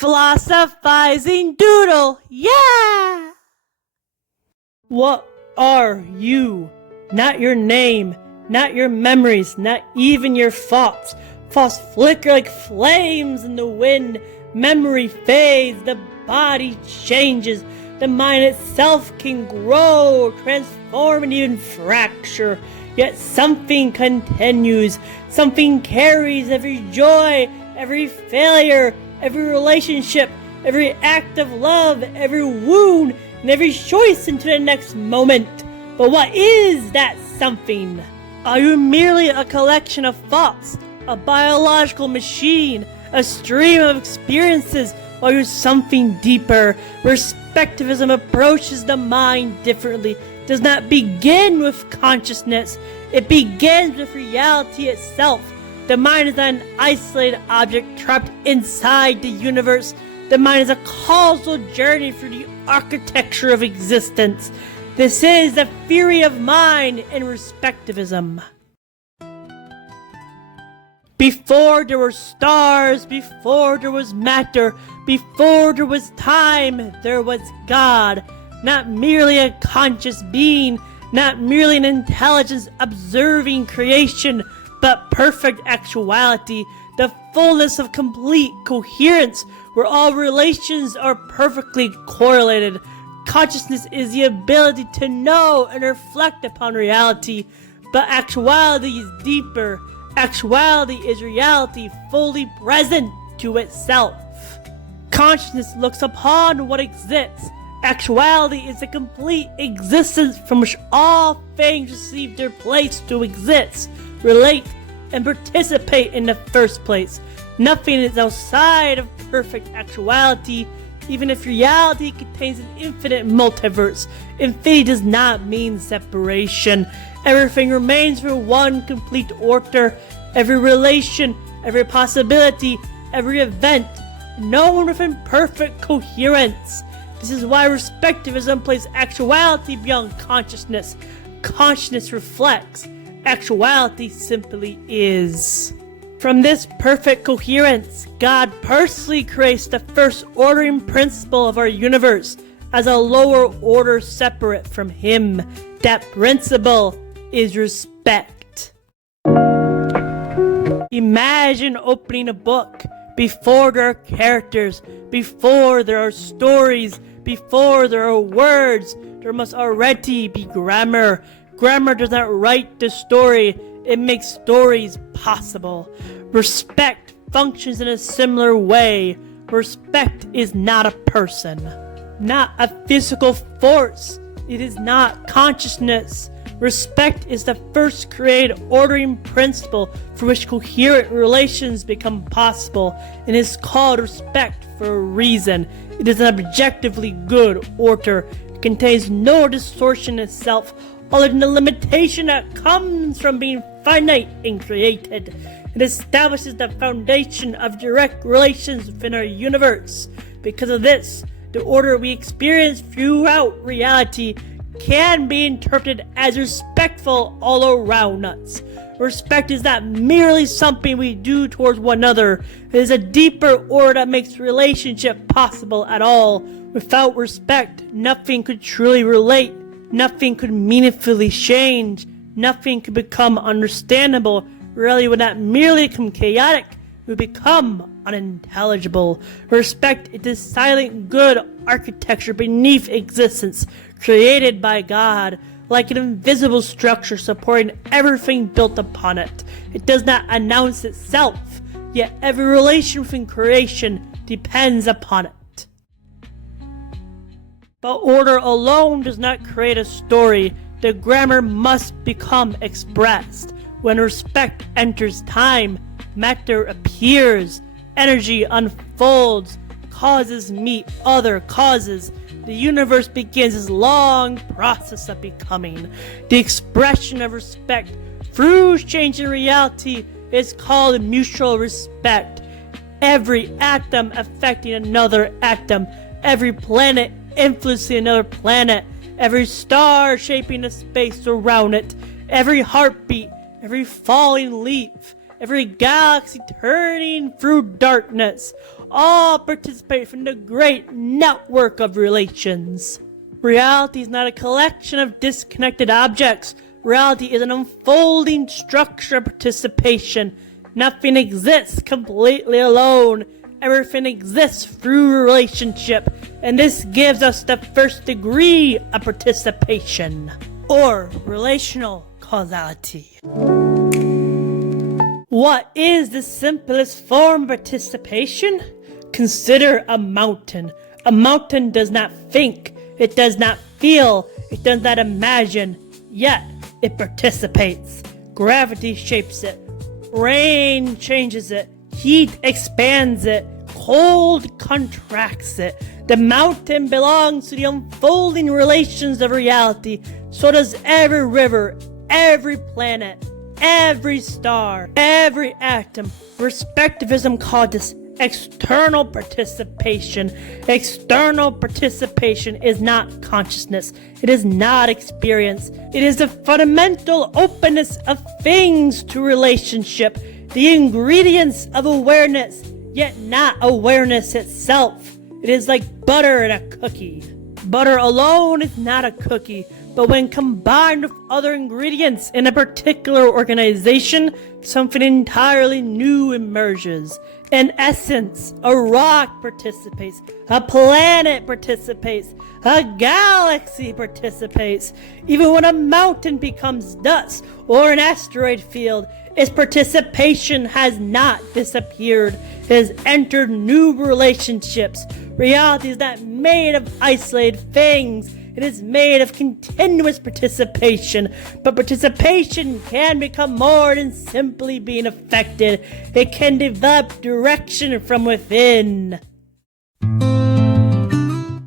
Philosophizing doodle, yeah! What are you? Not your name, not your memories, not even your thoughts. Thoughts flicker like flames in the wind. Memory fades, the body changes. The mind itself can grow, transform, and even fracture. Yet something continues. Something carries every joy, every failure, every relationship, every act of love, every wound, and every choice into the next moment. But what is that something? Are you merely a collection of thoughts, a biological machine, a stream of experiences, or are you something deeper? Respectivism approaches the mind differently. It does not begin with consciousness. It begins with reality itself. The mind is not an isolated object trapped inside the universe. The mind is a causal journey through the architecture of existence. This is the theory of mind in respectivism. Before there were stars, before there was matter, before there was time, there was God. Not merely a conscious being, not merely an intelligence observing creation, but perfect actuality, the fullness of complete coherence, where all relations are perfectly correlated. Consciousness is the ability to know and reflect upon reality, but actuality is deeper. Actuality is reality fully present to itself. Consciousness looks upon what exists. Actuality is a complete existence from which all things receive their place to exist, relate, and participate in the first place. Nothing is outside of perfect actuality, even if reality contains an infinite multiverse. Infinity does not mean separation. Everything remains for one complete order. Every relation, every possibility, every event, known within perfect coherence. This is why respectivism places actuality beyond consciousness. Consciousness reflects. Actuality simply is. From this perfect coherence, God personally creates the first ordering principle of our universe as a lower order separate from Him. That principle is respect. Imagine opening a book. Before there are characters, before there are stories, before there are words, there must already be grammar. Grammar does not write the story, it makes stories possible. Respect functions in a similar way. Respect is not a person, not a physical force. It is not consciousness. Respect is the first created ordering principle for which coherent relations become possible, and is called respect for a reason. It is an objectively good order. It contains no distortion in itself, other than the limitation that comes from being finite and created. It establishes the foundation of direct relations within our universe. Because of this, the order we experience throughout reality can be interpreted as respectful all around us. Respect is not merely something we do towards one another. It is a deeper order that makes relationship possible at all. Without respect, nothing could truly relate. Nothing could meaningfully change. Nothing could become understandable. Reality would not merely become chaotic, it would become unintelligible. Respect is the silent good architecture beneath existence, created by God, like an invisible structure supporting everything built upon it. It does not announce itself, yet every relation within creation depends upon it. But order alone does not create a story. The grammar must become expressed. When respect enters time, matter appears, energy unfolds, causes meet other causes. The universe begins its long process of becoming. The expression of respect through changing reality is called mutual respect. Every atom affecting another atom, every planet influencing another planet, every star shaping the space around it, every heartbeat, every falling leaf, every galaxy turning through darkness. all participate from the great network of relations. Reality is not a collection of disconnected objects. Reality is an unfolding structure of participation. Nothing exists completely alone. Everything exists through relationship, and this gives us the first degree of participation, or relational causality. What is the simplest form of participation? Consider a mountain. A mountain does not think, it does not feel, it does not imagine, yet it participates. Gravity shapes it, rain changes it, heat expands it, cold contracts it. The mountain belongs to the unfolding relations of reality. So does every river, every planet, every star, every atom. Respectivism called this external participation. External participation is not consciousness. It is not experience. It is the fundamental openness of things to relationship, the ingredients of awareness, yet not awareness itself. It is like butter in a cookie. Butter alone is not a cookie, but when combined with other ingredients in a particular organization, something entirely new emerges. In essence, a rock participates, a planet participates, a galaxy participates. Even when a mountain becomes dust or an asteroid field, its participation has not disappeared. It has entered new relationships. Reality is not made of isolated things. It is made of continuous participation, but participation can become more than simply being affected. It can develop direction from within.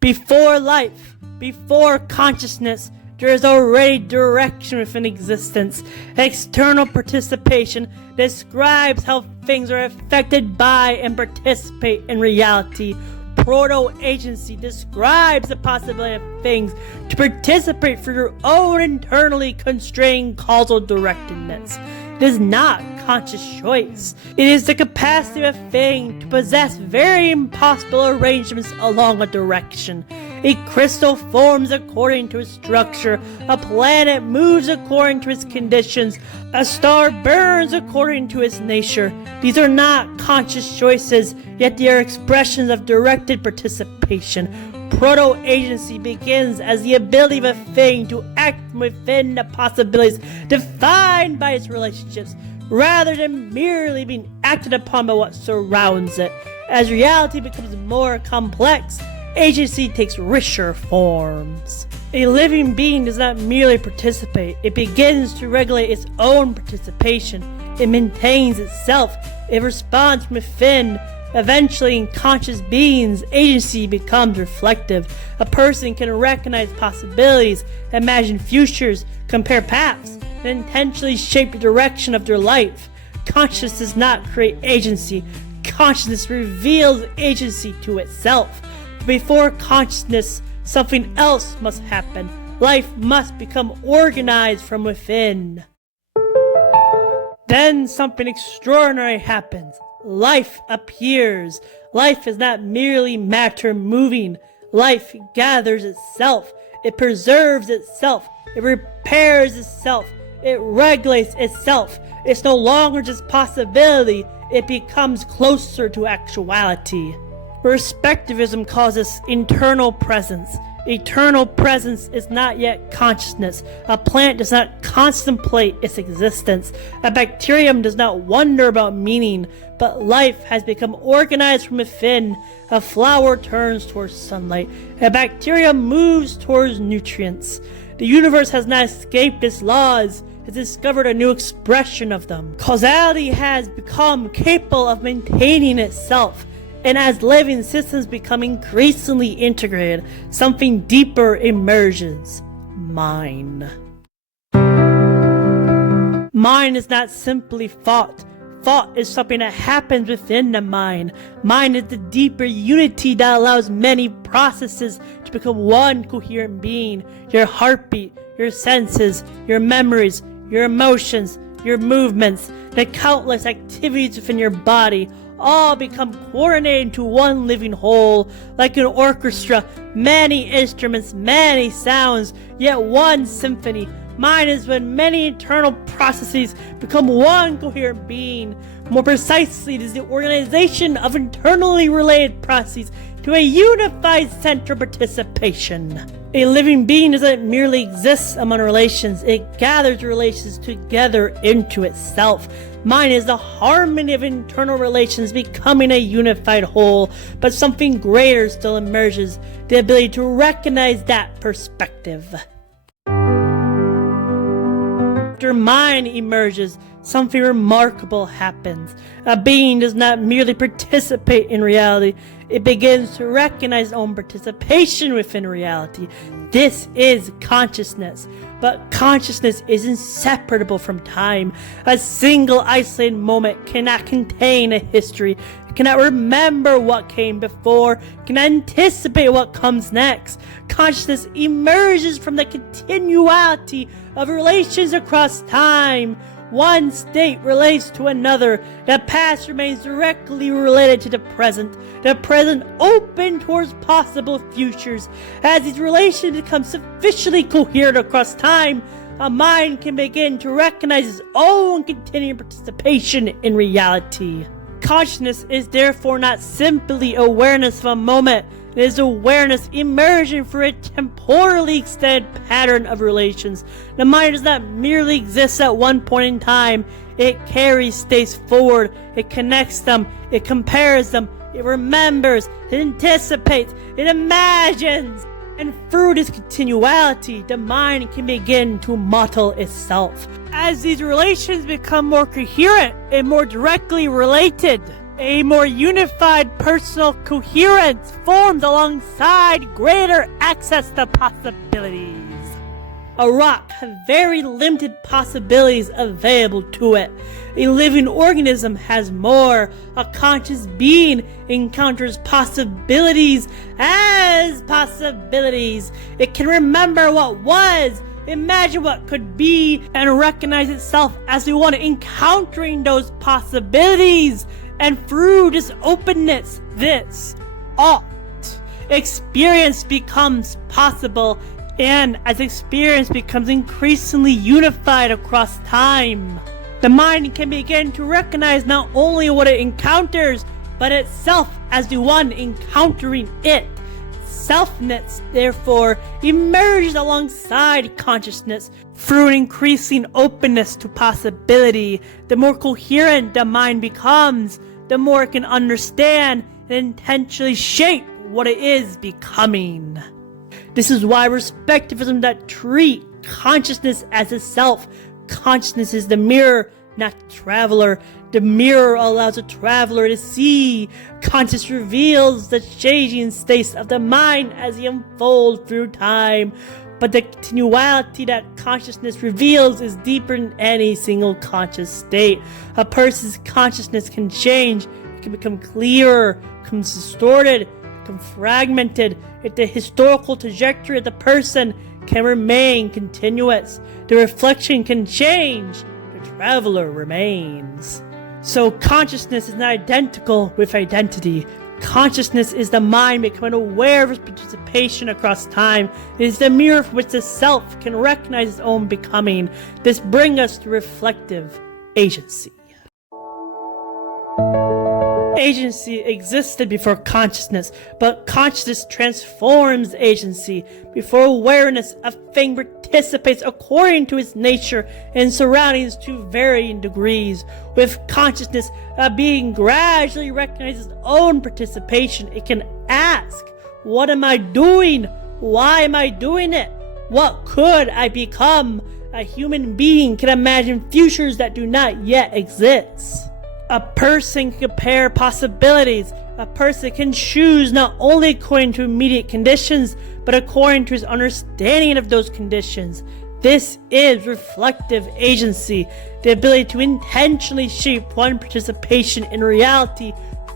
Before life, before consciousness, there is already direction within existence. External participation describes how things are affected by and participate in reality. Proto-agency describes the possibility of things to participate for your own internally constrained causal directedness. It is not conscious choice. It is the capacity of a thing to possess very impossible arrangements along a direction. A crystal forms according to its structure. A planet moves according to its conditions. A star burns according to its nature. These are not conscious choices, yet they are expressions of directed participation. Proto-agency begins as the ability of a thing to act within the possibilities defined by its relationships, rather than merely being acted upon by what surrounds it. As reality becomes more complex, agency takes richer forms. A living being does not merely participate, it begins to regulate its own participation. It maintains itself, it responds from within. Eventually, in conscious beings, agency becomes reflective. A person can recognize possibilities, imagine futures, compare paths, and intentionally shape the direction of their life. Consciousness does not create agency. Consciousness reveals agency to itself. Before consciousness, something else must happen. Life must become organized from within. Then something extraordinary happens. Life appears. Life is not merely matter moving. Life gathers itself. It preserves itself. It repairs itself. It regulates itself. It's no longer just possibility. It becomes closer to actuality. Respectivism calls this internal presence. Eternal presence is not yet consciousness. A plant does not contemplate its existence. A bacterium does not wonder about meaning, but life has become organized from within. A flower turns towards sunlight. A bacterium moves towards nutrients. The universe has not escaped its laws. It has discovered a new expression of them. Causality has become capable of maintaining itself. And as living systems become increasingly integrated, something deeper emerges. Mind. Mind is not simply thought. Thought is something that happens within the mind. Mind is the deeper unity that allows many processes to become one coherent being. Your heartbeat, your senses, your memories, your emotions, your movements, the countless activities within your body, all become coordinated into one living whole. Like an orchestra, many instruments, many sounds, yet one symphony. Mind is when many internal processes become one coherent being. More precisely, it is the organization of internally related processes to a unified central participation. A living being doesn't merely exist among relations, it gathers relations together into itself. Mind is the harmony of internal relations becoming a unified whole, but something greater still emerges, the ability to recognize that perspective. After mind emerges, something remarkable happens. A being does not merely participate in reality, it begins to recognize its own participation within reality. This is consciousness. But consciousness is inseparable from time. A single isolated moment cannot contain a history. It cannot remember what came before. It cannot anticipate what comes next. Consciousness emerges from the continuality of relations across time. One state relates to another. The past remains directly related to the present open towards possible futures. As these relations become sufficiently coherent across time, a mind can begin to recognize its own continuing participation in reality. Consciousness is therefore not simply awareness of a moment. It is awareness emerging through a temporally extended pattern of relations. The mind does not merely exist at one point in time. It carries states forward. It connects them. It compares them. It remembers. It anticipates. It imagines. And through this continuality, the mind can begin to model itself. As these relations become more coherent and more directly related, a more unified personal coherence forms alongside greater access to possibilities. A rock has very limited possibilities available to it. A living organism has more. A conscious being encounters possibilities as possibilities. It can remember what was, imagine what could be, and recognize itself as the one encountering those possibilities. And through this openness, this ought, experience becomes possible. And as experience becomes increasingly unified across time, the mind can begin to recognize not only what it encounters, but itself as the one encountering it. Selfness, therefore, emerges alongside consciousness through an increasing openness to possibility. The more coherent the mind becomes, the more it can understand and intentionally shape what it is becoming. This is why respectivism that treat consciousness as a self. Consciousness is the mirror, not the traveler. The mirror allows a traveler to see. Consciousness reveals the changing states of the mind as they unfold through time. But the continuality that consciousness reveals is deeper than any single conscious state. A person's consciousness can change. It can become clearer, become distorted, become fragmented. If the historical trajectory of the person can remain continuous, the reflection can change, the traveler remains. So consciousness is not identical with identity. Consciousness is the mind becoming aware of its participation across time. It is the mirror for which the self can recognize its own becoming. This brings us to reflective agency. Agency existed before consciousness, but consciousness transforms agency. Before awareness, a thing participates according to its nature and surroundings to varying degrees. With consciousness, a being gradually recognizes its own participation. It can ask, what am I doing? Why am I doing it? What could I become? A human being can imagine futures that do not yet exist. A person can compare possibilities. A person can choose not only according to immediate conditions, but according to his understanding of those conditions. This is reflective agency, the ability to intentionally shape one participation in reality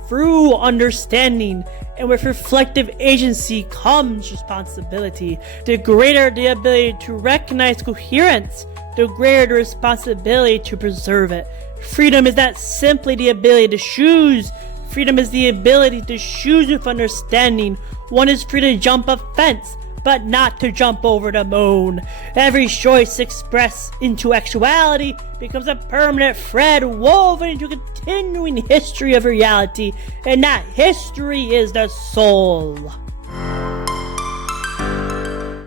through understanding. And with reflective agency comes responsibility. The greater the ability to recognize coherence, the greater the responsibility to preserve it. Freedom is not simply the ability to choose. Freedom is the ability to choose with understanding. One is free to jump a fence, but not to jump over the moon. Every choice expressed into actuality becomes a permanent thread woven into a continuing history of reality, and that history is the soul.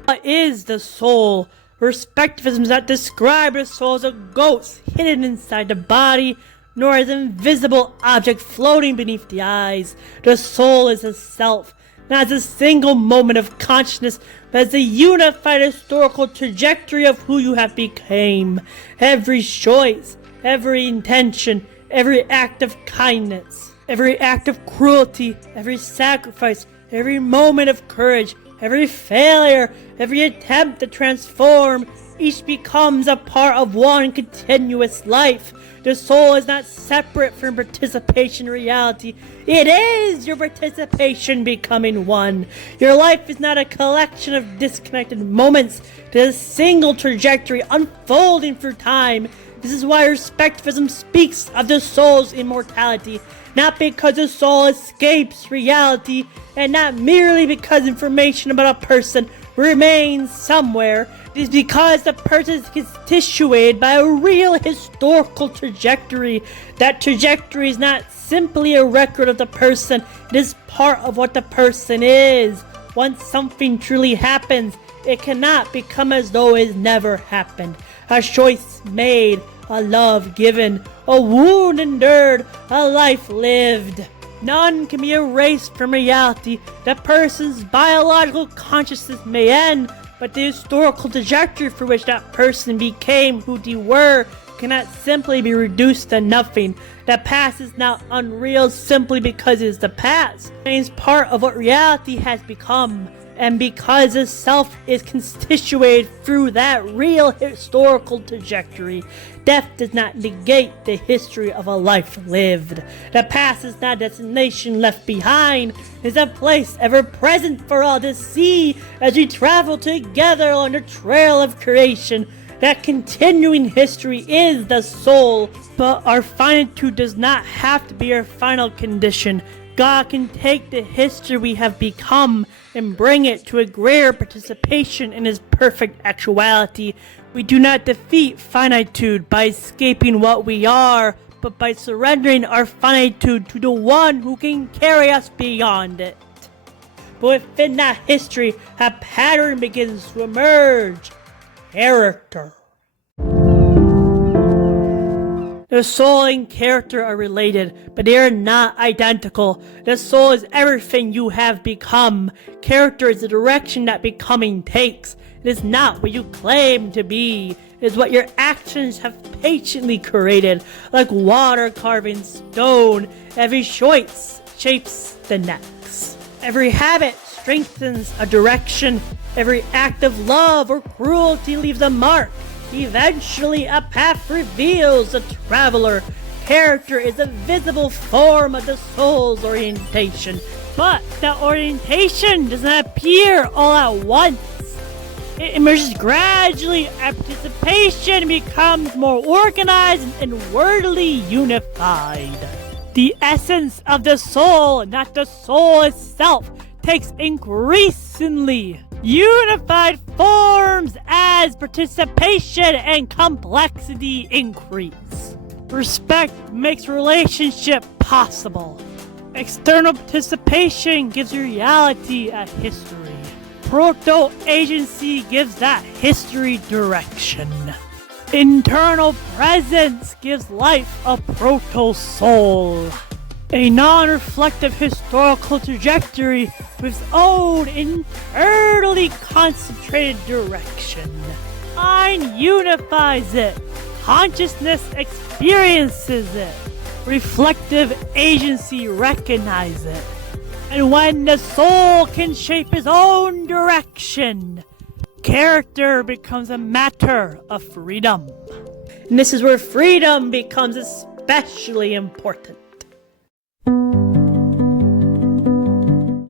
What is the soul? Respectivism does not describe the soul as a ghost hidden inside the body, nor as an invisible object floating beneath the eyes. The soul is a self, not as a single moment of consciousness, but as a unified historical trajectory of who you have become. Every choice, every intention, every act of kindness, every act of cruelty, every sacrifice, every moment of courage, every failure, every attempt to transform, each becomes a part of one continuous life. The soul is not separate from participation in reality. It is your participation becoming one. Your life is not a collection of disconnected moments. It is a single trajectory unfolding through time. This is why Respectivism speaks of the soul's immortality, not because the soul escapes reality, and not merely because information about a person remains somewhere. It is because the person is constituted by a real historical trajectory. That trajectory is not simply a record of the person, it is part of what the person is. Once something truly happens, it cannot become as though it never happened. A choice made, a love given, a wound endured, a life lived. None can be erased from reality. That person's biological consciousness may end, but the historical trajectory for which that person became who they were cannot simply be reduced to nothing. The past is not unreal simply because it is the past. It is part of what reality has become. And because the self is constituted through that real historical trajectory, death does not negate the history of a life lived. The past is not a destination left behind. It is a place ever present for all to see as we travel together on the trail of creation. That continuing history is the soul, but our finitude does not have to be our final condition. God can take the history we have become and bring it to a greater participation in His perfect actuality. We do not defeat finitude by escaping what we are, but by surrendering our finitude to the one who can carry us beyond it. But within that history, a pattern begins to emerge. Character. The soul and character are related, but they are not identical. The soul is everything you have become. Character is the direction that becoming takes. It is not what you claim to be. It is what your actions have patiently created. Like water carving stone, every choice shapes the next. Every habit strengthens a direction. Every act of love or cruelty leaves a mark. Eventually, a path reveals the traveler. Character is a visible form of the soul's orientation, but that orientation does not appear all at once. It emerges gradually as participation becomes more organized and wordily unified. The essence of the soul, not the soul itself, takes increasingly unified forms as participation and complexity increase. Respect makes relationship possible. External participation gives reality a history. Proto-agency gives that history direction. Internal presence gives life a proto-soul. A non-reflective historical trajectory with its own internally concentrated direction. Mind unifies it. Consciousness experiences it. Reflective agency recognizes it. And when the soul can shape its own direction, character becomes a matter of freedom. And this is where freedom becomes especially important.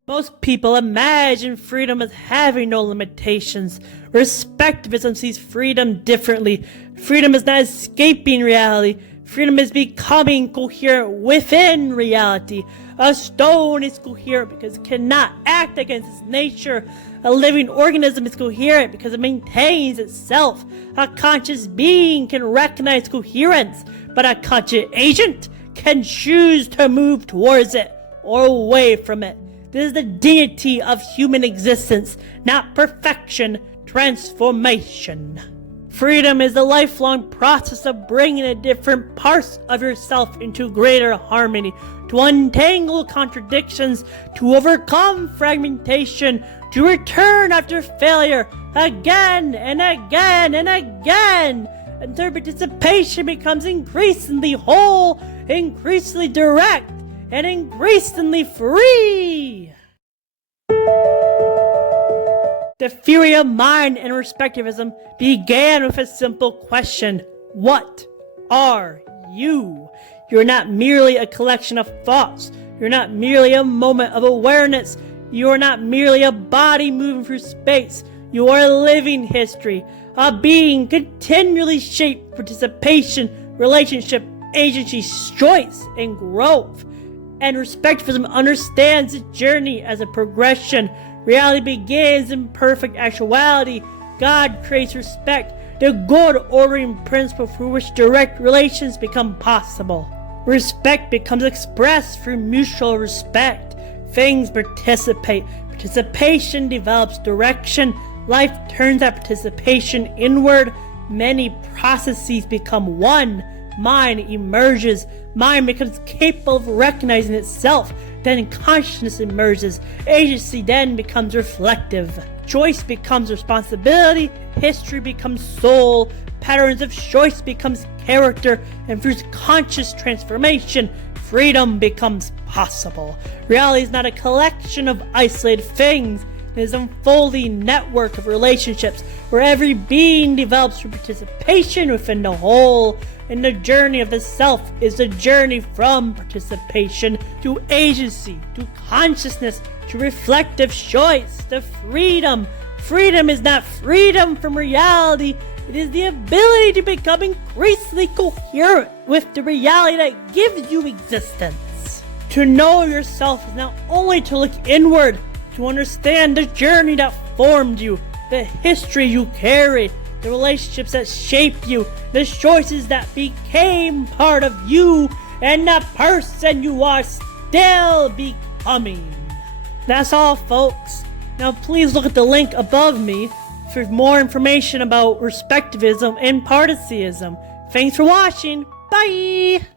Most people imagine freedom as having no limitations. Respectivism sees freedom differently. Freedom is not escaping reality. Freedom is becoming coherent within reality. A stone is coherent because it cannot act against its nature. A living organism is coherent because it maintains itself. A conscious being can recognize coherence, but a conscious agent can choose to move towards it or away from it. This is the deity of human existence, not perfection, transformation. Freedom is the lifelong process of bringing the different parts of yourself into greater harmony, to untangle contradictions, to overcome fragmentation, to return after failure again and again and again, until participation becomes increasingly whole, increasingly direct, and increasingly free. The theory of mind and respectivism began with a simple question: what are you? You're not merely a collection of thoughts. You're not merely a moment of awareness. You are not merely a body moving through space. You are a living history, a being continually shaped participation, relationship, agency, choice, and growth. And respectivism understands the journey as a progression. Reality begins in perfect actuality. God creates respect, the good ordering principle through which direct relations become possible. Respect becomes expressed through mutual respect. Things participate. Participation develops direction. Life turns that participation inward. Many processes become one. Mind emerges. Mind becomes capable of recognizing itself. Then consciousness emerges. Agency then becomes reflective. Choice becomes responsibility. History becomes soul. Patterns of choice becomes character. And through conscious transformation, freedom becomes possible. Reality is not a collection of isolated things. It is an unfolding network of relationships where every being develops through participation within the whole. And the journey of the self is the journey from participation to agency, to consciousness, to reflective choice, to freedom. Freedom is not freedom from reality. It is the ability to become increasingly coherent with the reality that gives you existence. To know yourself is not only to look inward, to understand the journey that formed you, the history you carry, the relationships that shaped you, the choices that became part of you, and the person you are still becoming. That's all, folks. Now please look at the link above me for more information about respectivism and partisanship. Thanks for watching. Bye!